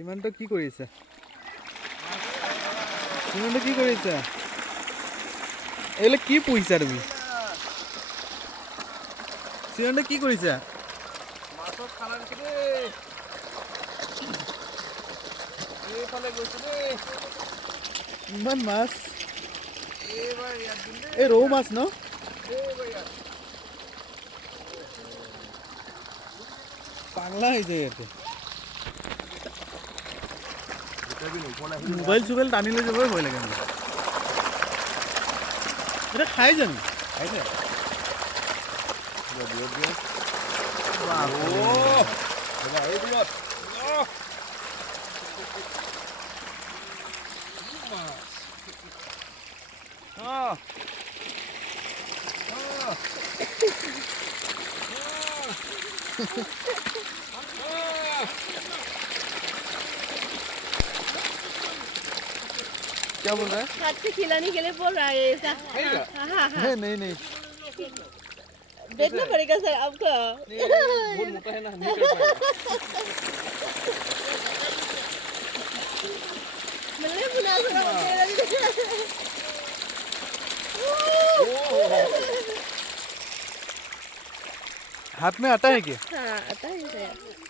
সীমান্ত কি কৰিছে? সীমান্ত কি কৰিছে? এইবিলাক কি পুহিছা তুমি? সীমান্ত কি কৰিছা? মাছৰ খানা দিছে দেই। এইফালে গৈছে দেই। ইমান মাছ। এইবাৰ ইয়াত দিম দেই। এই ৰৌ মাছ ন? এইবাৰ ইয়াত। পাগলা হৈছে ইয়াতে। মোবাইল চোবাইল টানি লৈ যাবই ভয় লাগে মানে। এটা খাই জানো? খাইছে? এই দিনত। क्या बोल रहा है? हाथ से खिलाने के लिए बोल रहा है ऐसा। हाँ हाँ नहीं नहीं बैठना पड़ेगा सर आपको। बहुत मोटा है ना, नहीं कर पाएगा। मतलब बुला थोड़ा मेरा भी हाथ में आता है क्या? हाँ आता है सर।